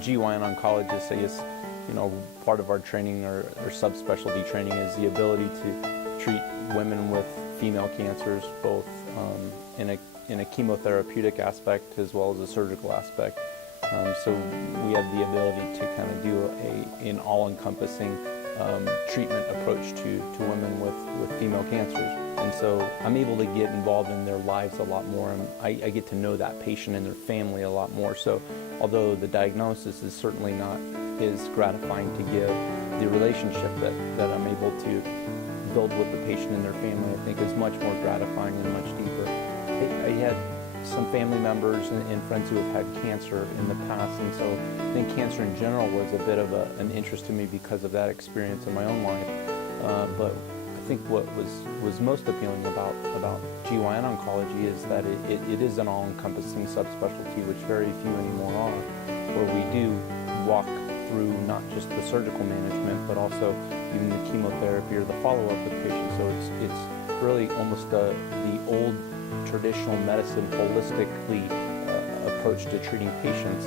GYN oncologists, I guess, part of our training or subspecialty training is the ability to treat women with female cancers, both in a chemotherapeutic aspect as well as a surgical aspect. So we have the ability to kind of do an all-encompassing treatment approach to women with female cancers. And so I'm able to get involved in their lives a lot more, and I get to know that patient and their family a lot more. So although the diagnosis is certainly not as gratifying to give, the relationship that I'm able to build with the patient and their family, I think, is much more gratifying and much deeper. I had some family members and friends who have had cancer in the past, and so I think cancer in general was a bit of an interest to me because of that experience in my own life. But I think what was most appealing about GYN oncology is that it is an all-encompassing subspecialty, which very few anymore are, where we do walk through not just the surgical management, but also even the chemotherapy or the follow-up with patients. So it's really almost the old traditional medicine holistically approach to treating patients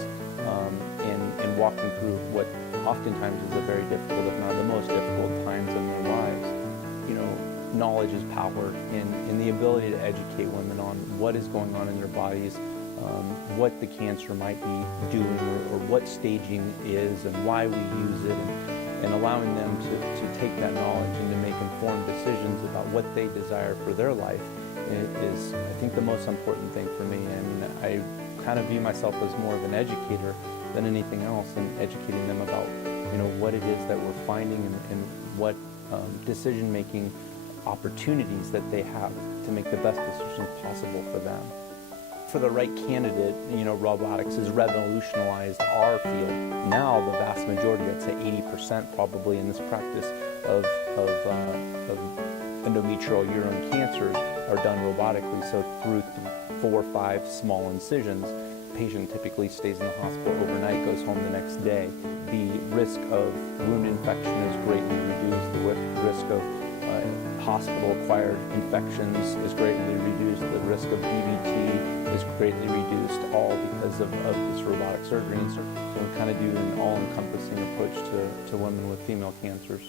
and walking through what oftentimes is a very difficult, if not the most difficult times in their lives. Knowledge is power, and the ability to educate women on what is going on in their bodies, what the cancer might be doing, or what staging is and why we use it, and allowing them to take that knowledge and to make informed decisions about what they desire for their life is, I think, the most important thing for me. I mean, I kind of view myself as more of an educator than anything else, and educating them about what it is that we're finding and what decision-making opportunities that they have to make the best decisions possible for them. For the right candidate, robotics has revolutionized our field. Now, the vast majority, I'd say 80% probably in this practice of endometrial uterine cancers are done robotically. So through 4 or 5 small incisions, the patient typically stays in the hospital overnight, goes home the next day. The risk of wound infection is greatly reduced. The risk of hospital-acquired infections is greatly reduced. The risk of DVT is greatly reduced, all because of this robotic surgery. And so we kind of do an all-encompassing approach to women with female cancers.